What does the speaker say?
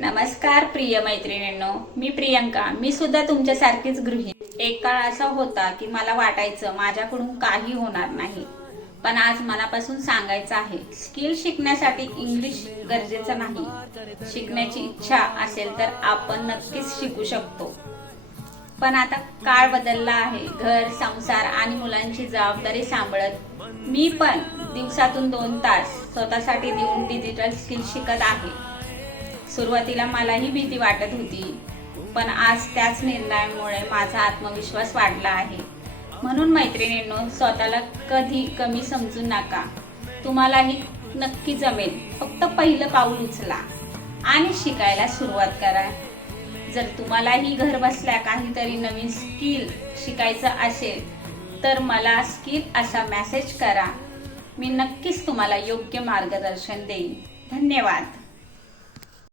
नमस्कार प्रिय मैत्रिणींनो, मी प्रियंका. मी सुद्धा तुमच्यासारखीच गृहिणी. एक काळ असा होता की मला वाटायचं माझ्याकडून काही होणार नाही. पण आज मनापासून सांगायचं आहे, स्किल शिकण्यासाठी इंग्लिश गरजेचं नाही. शिकण्याची इच्छा असेल तर आपण नक्कीच शिकू शकतो. पण आता काळ बदलला आहे. घर, संसार आणि मुलांची जबाबदारी सांभाळत मी पण दिवसातून 2 तास स्वतःसाठी देऊन डिजिटल स्किल शिकत आहे. सुरुवातीला मलाही भीती वाटत होती, पण आज त्याच निर्णयामुळे माझा आत्मविश्वास वाढला आहे. म्हणून मैत्रिणींनो, स्वतःला कधी कमी समजू नका. तुम्हालाही नक्की जमेल. फक्त पहिलं पाऊल उचला आणि शिकायला सुरुवात करा. जर तुम्हालाही घर बसल्या काहीतरी नवीन स्किल शिकायचं असेल तर मला स्किल असा मेसेज करा. मी नक्कीच तुम्हाला योग्य मार्गदर्शन देईन. धन्यवाद.